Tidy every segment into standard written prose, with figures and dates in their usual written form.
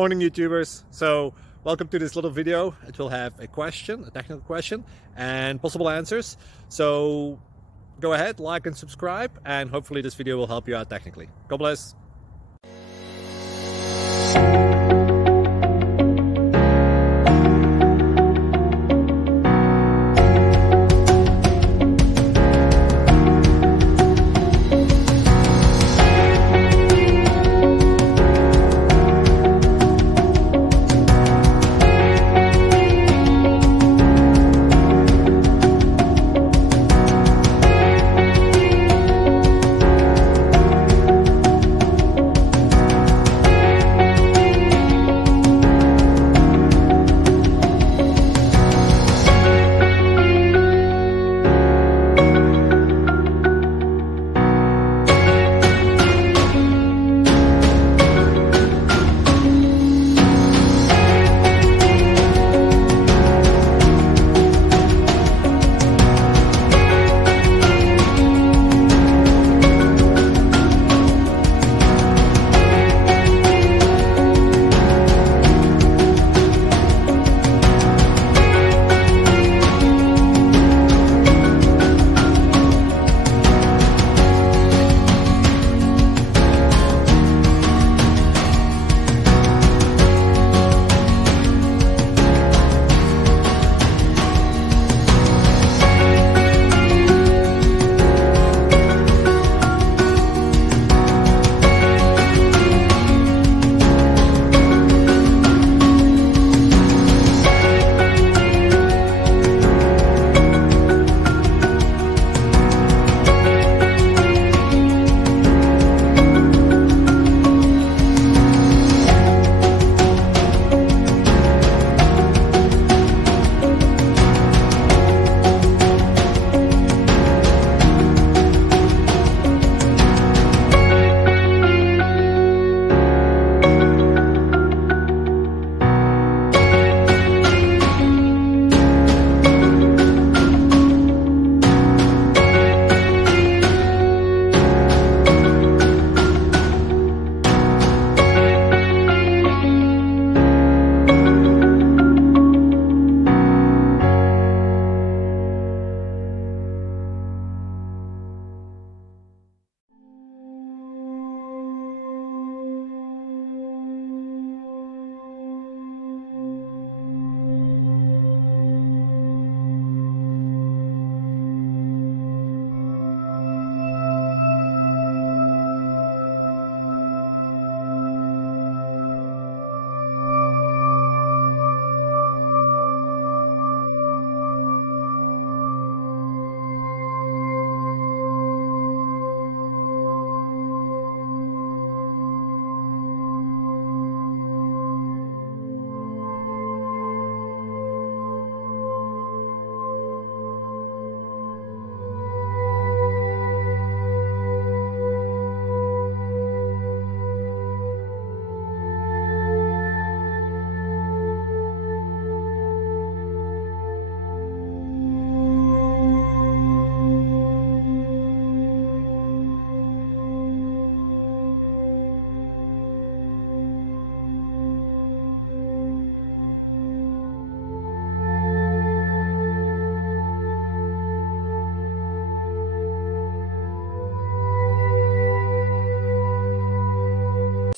Morning YouTubers. So welcome to this little video. It will have a question, a technical question, and possible answers. So go ahead, like and subscribe, and hopefully this video will help you out technically. God bless.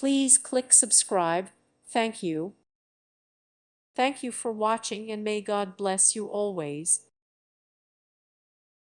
Please click subscribe. Thank you. Thank you for watching, and may God bless you always.